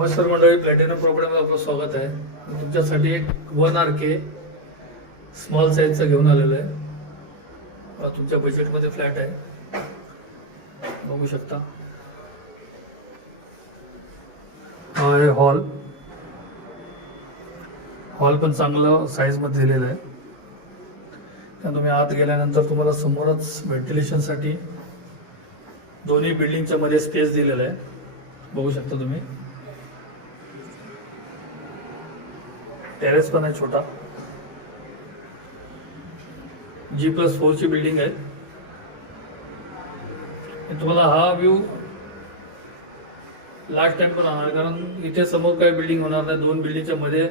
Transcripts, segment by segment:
नमस्कार मंडळी, प्लॅटिनम प्रॉपर्टीमध्ये आपलं स्वागत आहे. तुमच्यासाठी एक 1 RK स्मॉल साईजचा घेऊन आलेलं आहे. तुमच्या बजेटमध्ये फ्लॅट आहे, बघू शकता. हा आहे हॉल पण चांगलं साईजमध्ये दिलेलं आहे. त्या तुम्ही आत गेल्यानंतर तुम्हाला समोरच व्हेंटिलेशनसाठी दोन्ही बिल्डिंगच्या मध्ये स्पेस दिलेला आहे, बघू शकता तुम्ही. टेरेस पण आहे छोटा. G+4 ची बिल्डिंग आहे. तुम्हाला हा व्ह्यू लास्ट टाइम पण राहणार, कारण इथे समोर काही बिल्डिंग होणार नाही. दोन बिल्डिंगच्या मध्ये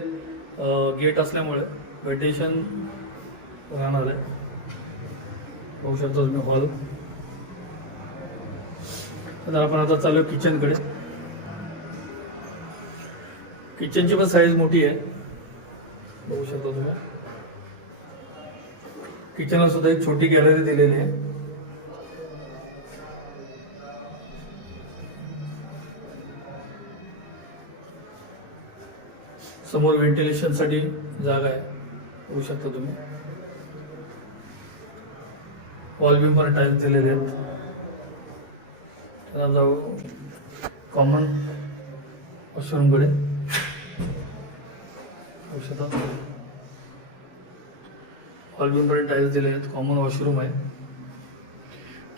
गेट असल्यामुळे व्हेंटिलेशन राहणार आहे, बघू शकता तुम्ही हॉल. तर आपण आता चालू किचनकडे. किचनची पण साईज मोठी आहे, बघू शकता तुम्ही. किचनला सुद्धा एक छोटी गॅलरी दिलेली आहे. समोर व्हेंटिलेशन साठी जागा आहे, बघू शकता तुम्ही. वॉल बीम पण टाइल्स दिलेले आहेत. त्याला जाऊ कॉमन वॉशरूम कडे. हॉल बीम पण टाइल्स दिले आहेत. कॉमन वॉशरूम आहे.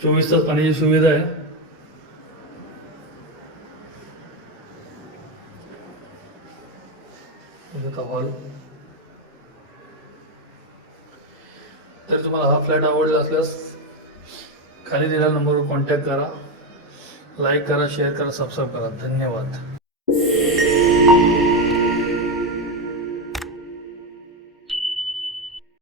24 तास पाण्याची सुविधा आहे. हॉल. तर तुम्हाला हा फ्लॅट आवडला असल्यास खाली दिलेल्या नंबरवर कॉन्टॅक्ट करा. लाईक करा, शेअर करा, सबस्क्राईब करा. धन्यवाद.